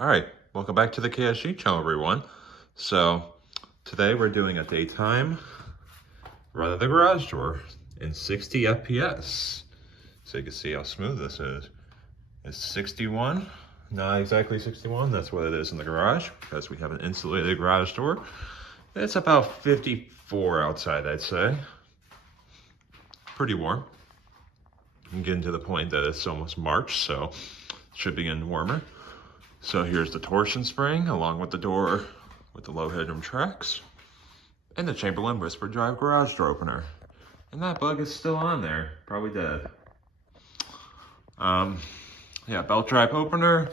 All right, welcome back to the KSG channel, everyone. So today we're doing a daytime run of the garage door in 60 FPS. So you can see how smooth this is. It's 61, not exactly 61. That's what it is in the garage because we have an insulated garage door. It's about 54 outside, I'd say. Pretty warm. I'm getting to the point that it's almost March, so it should be getting warmer. So here's the torsion spring along with the door with the low headroom tracks and the Chamberlain Whisper Drive garage door opener. And that bug is still on there, probably dead. Yeah, belt drive opener.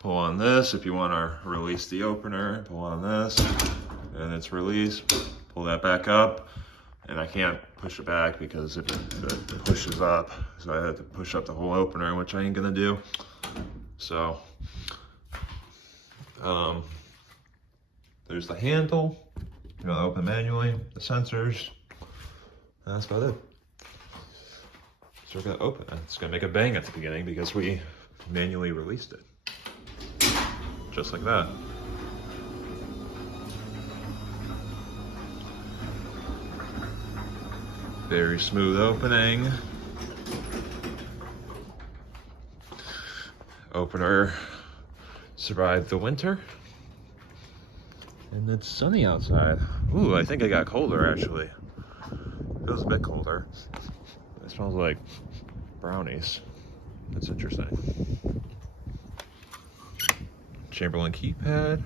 Pull on this if you want to release the opener. Pull on this and it's released. Pull that back up. And I can't push it back because if it pushes up, so I had to push up the whole opener, which I ain't gonna do. So, there's the handle, you know, open manually, the sensors, and that's about it. So we're gonna open it. It's gonna make a bang at the beginning because we manually released it. Just like that. Very smooth opening. Opener survived the winter. And it's sunny outside. Ooh, I think it got colder actually. It was a bit colder. It smells like brownies. That's interesting. Chamberlain keypad.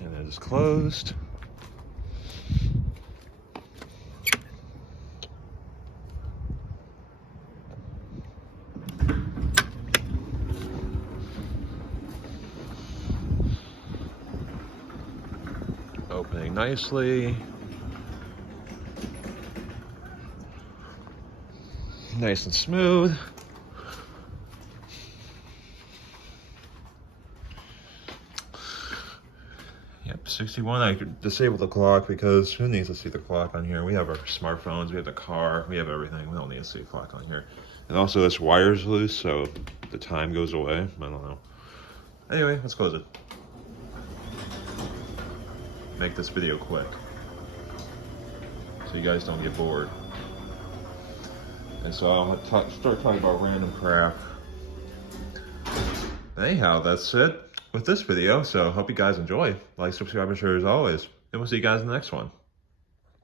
And it is closed. Opening nicely. Nice and smooth. Yep, 61. I could disable the clock because who needs to see the clock on here? We have our smartphones, we have the car, we have everything. We don't need to see a clock on here. And also this wire's loose, so the time goes away. I don't know. Anyway, let's close it. Make this video quick so you guys don't get bored. And so I'll start talking about random crap. Anyhow, that's it with this video. So hope you guys enjoy. Like, subscribe, and share as always. And we'll see you guys in the next one.